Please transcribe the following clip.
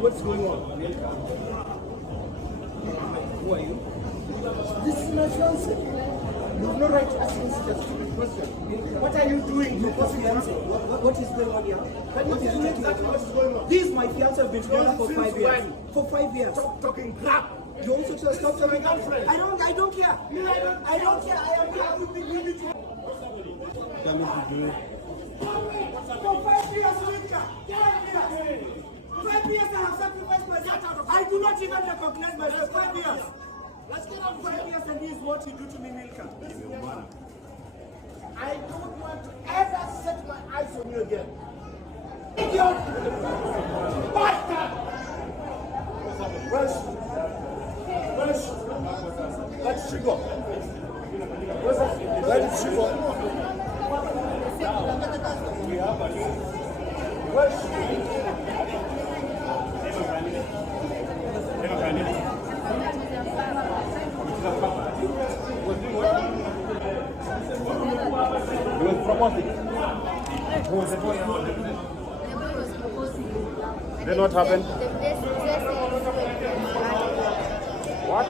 what's going on? Who are you? This is my fiancé. You have no right to ask me such a stupid question. What are you doing? What is going on here? Can you tell me exactly what is going on? This is my fiancé. I've been together for 5 years. For 5 years. Stop talking crap. You also stop talking girlfriend. I don't care. I don't care. I am here with you. For 5 years, Linka. 5 years I have sacrificed myself. I do not even recognize myself. 5 years. Let's get out 5 years and this is what you do to me, Milka. I don't want to ever set my eyes on you again. Idiot! Bastard! Where's she go? Where did she go? Where's she? He was proposing. Then what happened?